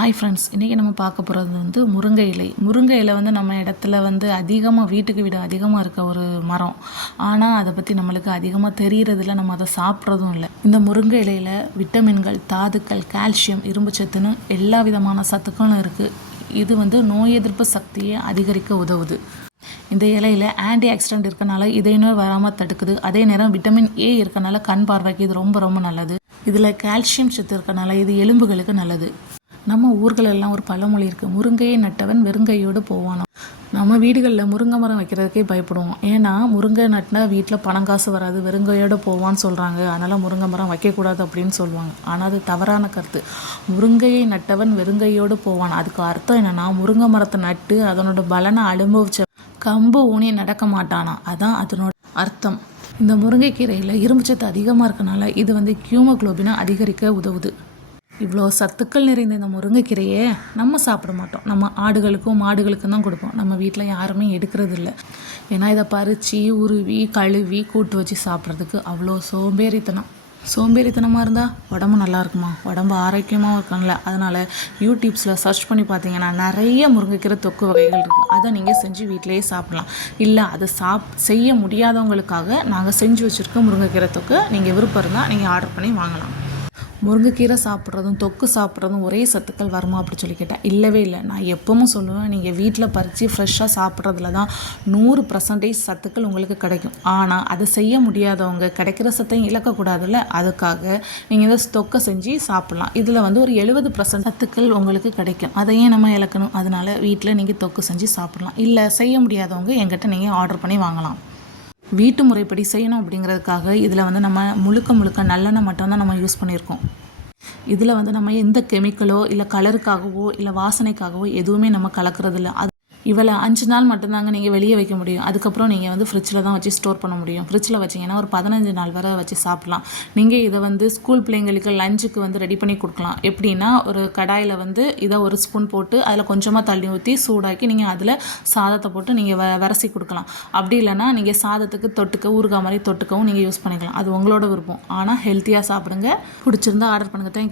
Hi friends, இன்றைக்கி நம்ம பார்க்க போகிறது வந்து முருங்கை இலை. முருங்கை இலை வந்து நம்ம இடத்துல வந்து அதிகமாக வீட்டுக்கு வீடு அதிகமாக இருக்க ஒரு மரம். ஆனால் அதை பற்றி நம்மளுக்கு அதிகமாக தெரிகிறதில்ல, நம்ம அதை சாப்பிட்றதும் இல்லை. இந்த முருங்கை இலையில் விட்டமின்கள், தாதுக்கள், கால்சியம், இரும்புச்சத்துன்னு எல்லா விதமான சத்துக்களும் இருக்குது. இது வந்து நோய் எதிர்ப்பு சக்தியை அதிகரிக்க உதவுது. இந்த இலையில் ஆன்டி ஆக்சிடென்ட் இருக்கனால இதய நோய் வராமல் தடுக்குது. அதே நேரம் விட்டமின் ஏ இருக்கனால கண் பார்வைக்கு இது ரொம்ப ரொம்ப நல்லது. இதில் கால்சியம் சத்து இருக்கனால இது எலும்புகளுக்கு நல்லது. நம்ம ஊர்களெல்லாம் ஒரு பழமொழி இருக்குது, முருங்கையை நட்டவன் வெறுங்கையோடு போவானோ. நம்ம வீடுகளில் முருங்கை மரம் வைக்கிறதுக்கே பயப்படுவோம். ஏன்னா முருங்கை நட்டினா வீட்டில் பணம் காசு வராது, வெறுங்கையோடு போவான்னு சொல்கிறாங்க. அதனால் முருங்கை மரம் வைக்கக்கூடாது அப்படின்னு சொல்லுவாங்க. ஆனால் அது தவறான கருத்து. முருங்கையை நட்டவன் வெறுங்கையோடு போவான். அதுக்கு அர்த்தம் என்னென்னா, முருங்கை மரத்தை நட்டு அதனோட பலனை அனுபவிச்ச கம்பு ஊனி நடக்க மாட்டானா, அதான் அதனோட அர்த்தம். இந்த முருங்கைக்கீரையில் இரும்புச்சத்து அதிகமாக இருக்கனால இது வந்து ஹீமோகுளோபினை அதிகரிக்க உதவுது. இவ்வளோ சத்துக்கள் நிறைந்த இந்த முருங்கைக்கீரையை நம்ம சாப்பிட மாட்டோம். நம்ம ஆடுகளுக்கும் மாடுகளுக்கும் தான் கொடுப்போம். நம்ம வீட்டில் யாருமே எடுக்கிறது இல்லை. ஏன்னா இதை பறித்து உருவி கழுவி கூட்டு வச்சு சாப்பிட்றதுக்கு அவ்வளோ சோம்பேறித்தனமாக இருந்தால் உடம்பு நல்லா இருக்குமா? உடம்பு ஆரோக்கியமாக இருக்கணும்ல. அதனால் யூடியூப்ஸில் சர்ச் பண்ணி பார்த்தீங்கன்னா நிறைய முருங்கைக்கீரை தொக்கு வகைகள் இருக்குது. அதை நீங்கள் செஞ்சு வீட்டிலேயே சாப்பிட்லாம். இல்லை அதை செய்ய முடியாதவங்களுக்காக நாங்கள் செஞ்சு வச்சுருக்க முருங்கைக்கீரை தொக்கு நீங்கள் விருப்பம் இருந்தால் நீங்கள் ஆர்டர் பண்ணி வாங்கலாம். முருங்கைக்கீரை சாப்பிட்றதும் தொக்கு சாப்பிட்றதும் ஒரே சத்துக்கள் வருமா அப்படின்னு சொல்லி கேட்டால் இல்லவே இல்லை. நான் எப்பவும் சொல்லுவேன், நீங்கள் வீட்டில் பறித்து ஃப்ரெஷ்ஷாக சாப்பிட்றதுல தான் 100% சத்துக்கள் உங்களுக்கு கிடைக்கும். ஆனால் அதை செய்ய முடியாதவங்க கிடைக்கிற சத்தையும் இழக்கக்கூடாதுல்ல, அதுக்காக நீங்கள் இதை தொக்கை செஞ்சு சாப்பிட்லாம். இதில் வந்து ஒரு 70% சத்துக்கள் உங்களுக்கு கிடைக்கும். அதையும் நம்ம இழக்கணும். அதனால் வீட்டில் நீங்கள் தொக்கு செஞ்சு சாப்பிட்லாம். இல்லை செய்ய முடியாதவங்க என்கிட்ட நீங்கள் ஆர்டர் பண்ணி வாங்கலாம். வீட்டு முறைப்படி செய்யணும் அப்படிங்கிறதுக்காக இதில் வந்து நம்ம முழுக்க நல்லெண்ணெய் மட்டும்தான் நம்ம யூஸ் பண்ணியிருக்கோம். இதில் வந்து நம்ம எந்த கெமிக்கலோ இல்லை கலருக்காகவோ இல்லை வாசனைக்காகவோ எதுவுமே நம்ம கலக்கிறதில்ல. இவளை 5 நாள் மட்டும்தாங்க நீங்கள் வெளியே வைக்க முடியும். அதுக்கப்புறம் நீங்கள் வந்து ஃப்ரிட்ஜில் தான் வச்சு ஸ்டோர் பண்ண முடியும். ஃப்ரிட்ஜில் வச்சிங்கன்னா ஒரு 15 நாள் வரை வச்சு சாப்பிட்லாம். நீங்கள் இதை வந்து ஸ்கூல் பிள்ளைங்களுக்கு லஞ்சுக்கு வந்து ரெடி பண்ணி கொடுக்கலாம். எப்படின்னா, ஒரு கடாயில் வந்து இதை ஒரு ஸ்பூன் போட்டு அதில் கொஞ்சமாக தண்ணி ஊற்றி சூடாக்கி நீங்கள் அதில் சாதத்தை போட்டு நீங்கள் விரசி கொடுக்கலாம். அப்படி இல்லைனா நீங்கள் சாதத்துக்கு தொட்டுக்க ஊறுகாய் மாதிரி தொட்டுக்கவும் நீங்கள் யூஸ் பண்ணிக்கலாம். அது உங்களோட விருப்பம். ஆனால் ஹெல்த்தியாக சாப்பிடுங்க. பிடிச்சிருந்தா ஆர்டர் பண்ணுங்கள். தேங்க்யூ.